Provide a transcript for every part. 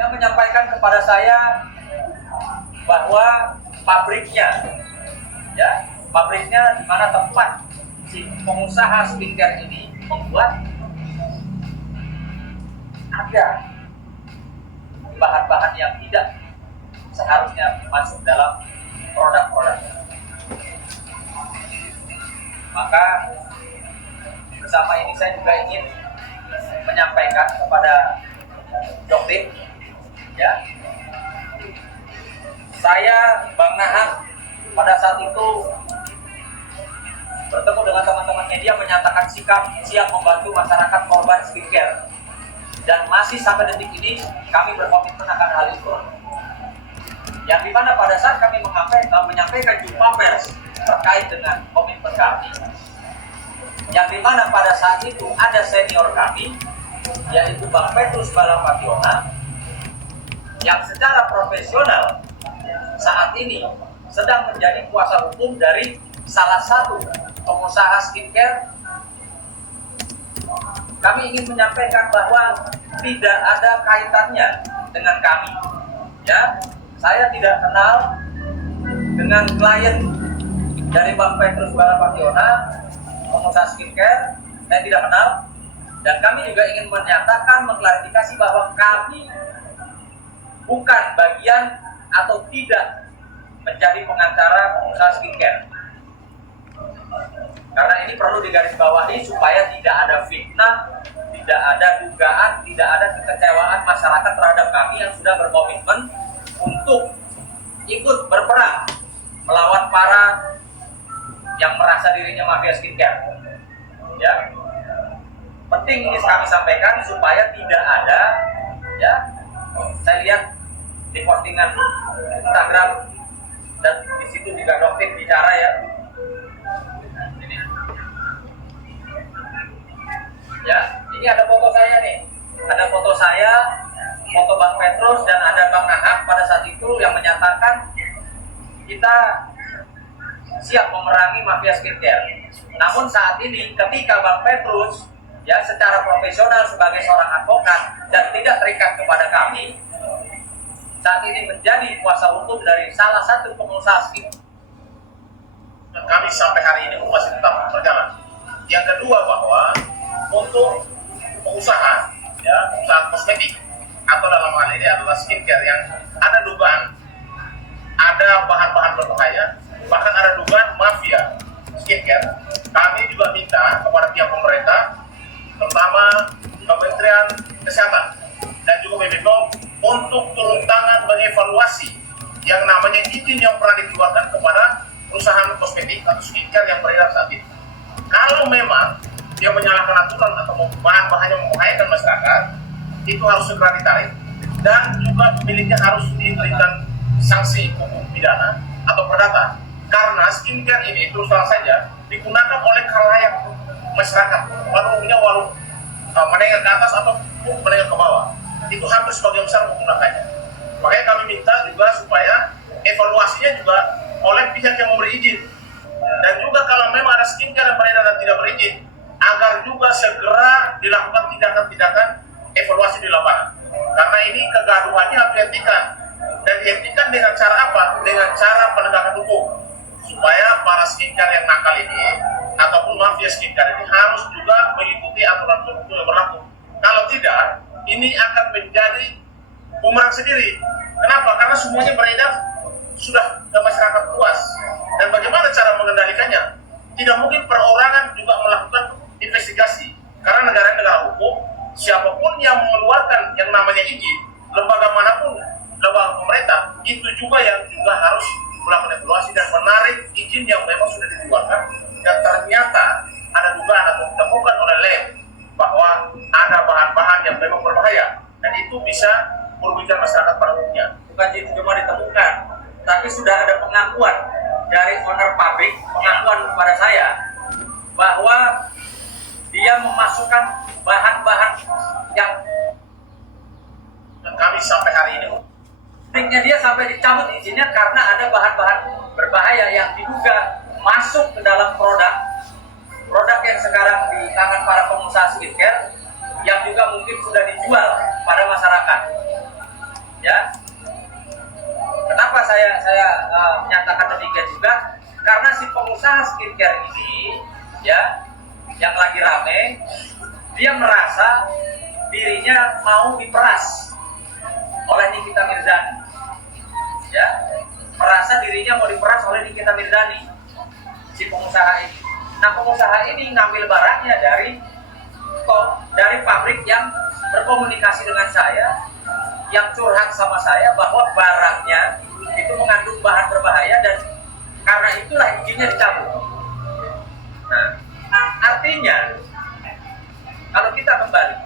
yang menyampaikan kepada saya bahwa pabriknya, di mana tempat si pengusaha skincare ini membuat ada bahan-bahan yang tidak seharusnya masuk dalam produk-produk. Maka bersama ini saya juga ingin menyampaikan kepada Jokdik, saya Bang Nahak pada saat itu bertemu dengan teman-teman media menyatakan sikap siap membantu masyarakat korban skincare, dan masih sampai detik ini kami berkomitmen akan hal itu. Yang dimana pada saat kami menyampaikan jumpa pers terkait dengan komitmen kami, yang dimana pada saat itu ada senior kami yaitu Bang Petrus Balapationa yang secara profesional saat ini sedang menjadi kuasa hukum dari salah satu pengusaha skincare. Kami ingin menyampaikan bahwa tidak ada kaitannya dengan kami. Saya tidak kenal dengan klien dari Bang Petrus Balapationa, pengusaha skincare. Saya tidak kenal, dan kami juga ingin menyatakan, mengklarifikasi bahwa kami bukan bagian atau tidak menjadi pengacara pengusaha skincare. Karena ini perlu digarisbawahi supaya tidak ada fitnah, tidak ada dugaan, tidak ada kekecewaan masyarakat terhadap kami yang sudah berkomitmen untuk ikut berperang melawan para yang merasa dirinya mafia skincare. Penting ini kami sampaikan supaya tidak ada, saya lihat di postingan Instagram dan di situ juga Dokter bicara ini ada foto saya nih, ada foto saya, foto Bang Petrus, dan ada Bang Nahak pada saat itu yang menyatakan kita siap memerangi mafia skincare. Namun saat ini ketika Bang Petrus secara profesional sebagai seorang advokat dan tidak terikat kepada kami, saat ini menjadi kuasa hukum dari salah satu pengusaha skincare. Dan kami sampai hari ini masih tetap berjalan. Yang kedua, bahwa untuk pengusaha, usaha kosmetik atau dalam hal ini adalah skincare yang ada dugaan ada bahan-bahan berbahaya, bahkan ada dugaan mafia skincare, kami juga minta kepada pihak pemerintah, terutama Kementerian Kesehatan dan juga BPOM, untuk turun tangan mengevaluasi yang namanya izin yang pernah dikeluarkan kepada perusahaan kosmetik atau skincare yang beredar saat ini. Kalau memang dia menyalahkan aturan atau bahan-bahan yang membahayakan masyarakat, itu harus segera ditarik, dan juga pemiliknya harus diberikan sanksi hukum pidana atau perdata. Karena skincare ini terus terang saja digunakan oleh khalayak masyarakat, pada umumnya walau menengah ke atas atau menengah ke bawah, itu hampir sebagian besar menggunakannya. Makanya kami minta juga supaya evaluasinya juga oleh pihak yang memberi izin, dan juga kalau memang ada skincare yang beredar dan tidak berizin, agar juga segera dilakukan tindakan-tindakan evaluasi di lapangan. Karena ini kegaduhannya harus dihentikan, dan dihentikan dengan cara apa? Dengan cara penegakan hukum, supaya para skincare yang nakal ini ataupun mafia skincare ini harus juga mengikuti aturan hukum yang berlaku. Kalau tidak, ini akan menjadi bumerang sendiri. Kenapa? Karena semuanya beredar sudah ke masyarakat luas. Dan bagaimana cara mengendalikannya? Tidak mungkin perorangan juga melakukan investigasi, karena negara hukum, siapapun yang mengeluarkan yang namanya izin, lembaga manapun, lembaga pemerintah, itu juga yang juga harus melakukan evaluasi dan menarik izin yang memang sudah dikeluarkan, dan ternyata ada dugaan atau ditemukan oleh lab bahwa ada bahan-bahan yang memang berbahaya, dan itu bisa merugikan masyarakat pada umumnya. Bukan itu cuma ditemukan, tapi sudah ada pengakuan dari owner pabrik, pengakuan kepada saya bahwa dia memasukkan bahan-bahan yang, dan kami sampai hari ini pabriknya dia sampai dicabut izinnya karena ada bahan-bahan berbahaya yang diduga masuk ke dalam produk yang sekarang di tangan para pengusaha skincare, yang juga mungkin sudah dijual pada masyarakat. Ya, kenapa saya menyatakan demikian juga? Karena si pengusaha skincare ini, ya, yang lagi rame, dia merasa dirinya mau diperas oleh Nikita Mirzani, ya, merasa dirinya mau diperas oleh Nikita Mirzani, si pengusaha ini. Nah, pengusaha ini ngambil barangnya dari pabrik yang berkomunikasi dengan saya, yang curhat sama saya bahwa barangnya itu mengandung bahan berbahaya dan karena itulah izinnya dicabut. Nah, artinya kalau kita kembali,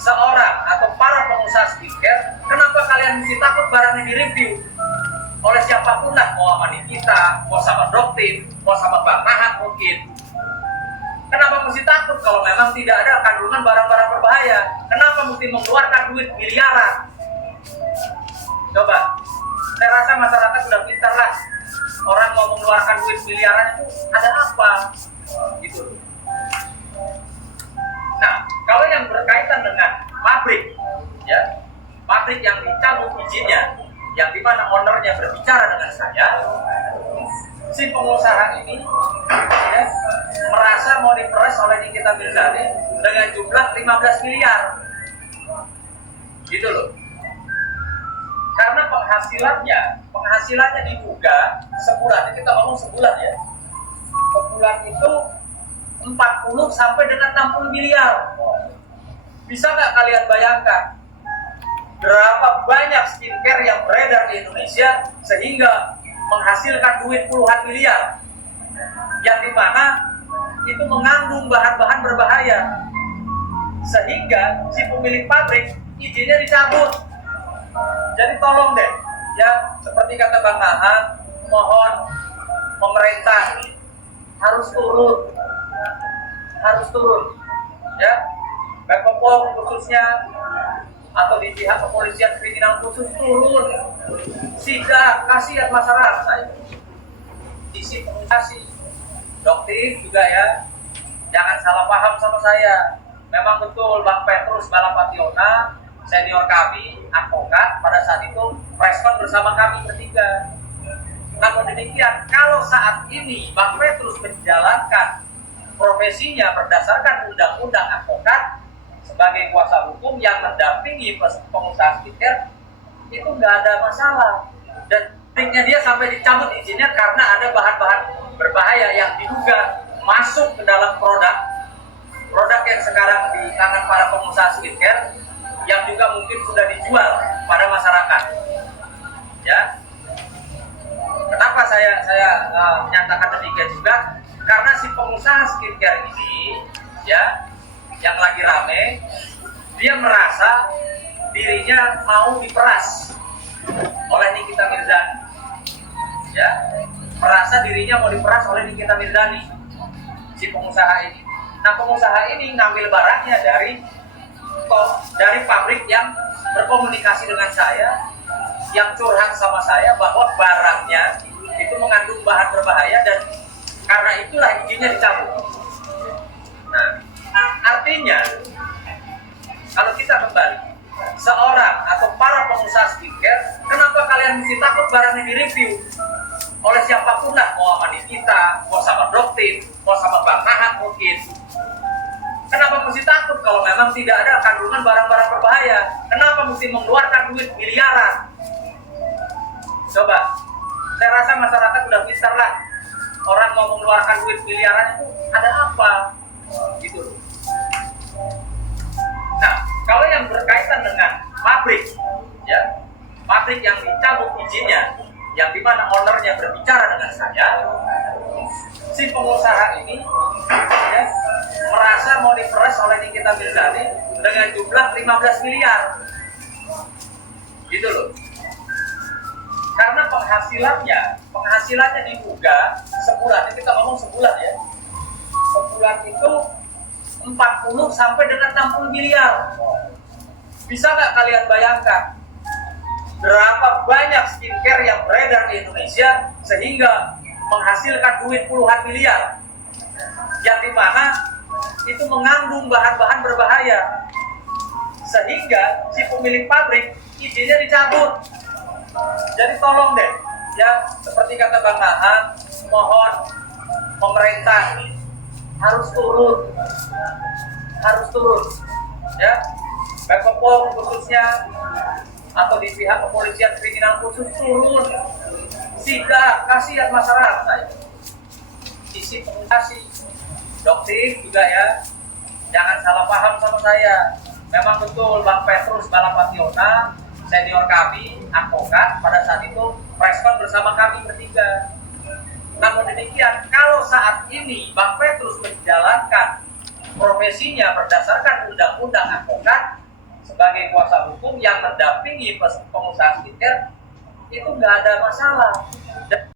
seorang atau para pengusaha skincare, kenapa kalian mesti takut barangnya direview oleh siapapun lah, mau sama Nikita, mau sama Doktin, mau sama Bang Nahat mungkin. Kenapa mesti takut kalau memang tidak ada kandungan barang-barang berbahaya? Kenapa mesti mengeluarkan duit miliaran? Coba, saya rasa masyarakat sudah pintar lah. Orang mau mengeluarkan duit miliaran itu ada apa? Gitu. Nah, kalau yang berkaitan dengan pabrik, ya, pabrik yang dicabut izinnya, yang dimana ownernya berbicara dengan saya, si pengusaha ini, ya, merasa mau diperas oleh Nikita Mirzani dengan jumlah 15 miliar, gitu loh. Karena penghasilannya diduga sebulan, kita ngomong sebulan ya, sebulan itu 40 sampai dengan 60 miliar. Bisa nggak kalian bayangkan berapa banyak skincare yang beredar di Indonesia sehingga menghasilkan duit puluhan miliar, yang dimana itu mengandung bahan-bahan berbahaya, sehingga si pemilik pabrik izinnya dicabut. Jadi tolong deh, ya, seperti kata Bang Nahat, mohon pemerintah harus turun, ya, Bepom khususnya atau di pihak kepolisian kriminal khusus turun, sidak, kasihan masyarakat saya. Isi komunikasi, Dokter juga ya, jangan salah paham sama saya. Memang betul Bang Petrus Balapationa, senior kami, advokat, pada saat itu respon bersama kami bertiga. Namun demikian, kalau saat ini Bang Petrus menjalankan profesinya berdasarkan undang-undang advokat sebagai kuasa hukum yang mendampingi pengusaha skincare, itu nggak ada masalah. Dan triknya dia sampai dicabut izinnya karena ada bahan-bahan berbahaya yang diduga masuk ke dalam produk yang sekarang di tangan para pengusaha skincare, yang juga mungkin sudah dijual pada masyarakat. Ya, kenapa saya menyatakan demikian juga? Karena si pengusaha skincare ini, ya, yang lagi rame, dia merasa dirinya mau diperas oleh Nikita Mirzani, ya, merasa dirinya mau diperas oleh Nikita Mirzani, si pengusaha ini. Nah, pengusaha ini ngambil barangnya dari pabrik yang berkomunikasi dengan saya, yang curhat sama saya bahwa barangnya itu mengandung bahan berbahaya dan karena itulah izinnya dicabut. Nah, artinya kalau kita kembali, seorang atau para pengusaha skincare, kenapa kalian mesti takut barangnya direview oleh siapapun lah, mau sama Nikita, mau sama Doktin, mau sama Bang Nahat mungkin. Kenapa mesti takut kalau memang tidak ada kandungan barang-barang berbahaya? Kenapa mesti mengeluarkan duit miliaran? Coba, saya rasa masyarakat sudah pintar lah. Orang mau mengeluarkan duit miliaran itu ada apa? Gitu loh. Nah, kalau yang berkaitan dengan pabrik, ya, pabrik yang dicabut izinnya, yang dimana ownernya berbicara dengan saya, si pengusaha ini, ya, merasa mau diperas oleh Nikita Mirzani dengan jumlah 15 miliar, gitu loh. Karena penghasilannya diduga sebulan, kita ngomong sebulan ya, sebulan itu 40 sampai dengan 60 miliar. Bisa nggak kalian bayangkan berapa banyak skincare yang beredar di Indonesia sehingga menghasilkan duit puluhan miliar, yang dimana itu mengandung bahan-bahan berbahaya, sehingga si pemilik pabrik izinnya dicabut. Jadi tolong deh, ya seperti kata Bang Nahan, mohon pemerintah harus turun, ya. Pemkop khususnya atau di pihak kepolisian kriminal khusus turun, sidak, kasihan masyarakat. Isi komunikasi, dokter juga ya, jangan salah paham sama saya. Memang betul Bang Petrus Balapationa, senior kami, advokat, pada saat itu respon bersama kami bertiga. Namun demikian, kalau saat ini Bang Petrus menjalankan profesinya berdasarkan undang-undang advokat sebagai kuasa hukum yang mendampingi pengusaha skincare, itu nggak ada masalah.